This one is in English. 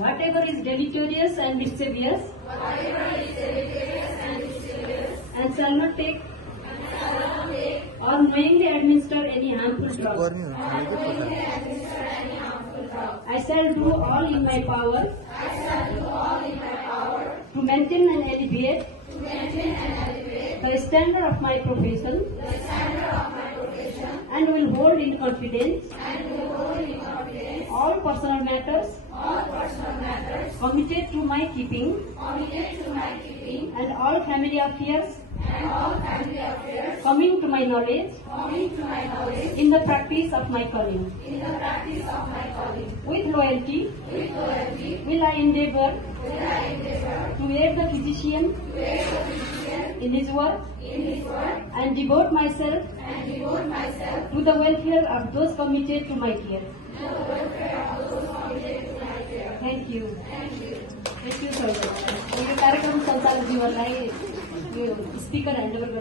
whatever is deleterious and mischievous, and shall not take or knowingly administer any harmful drug. I shall do all in my power to maintain and elevate the standard of my profession, and will hold in confidence all personal matters committed to my keeping, and all family affairs coming to my knowledge in the practice of my calling. With loyalty will I endeavor to aid the physician in his work and devote myself to the welfare of those committed to my care. Thank you. Thank you so much. यो कार्यक्रम सञ्चालक जीवनलाई यो speaker handover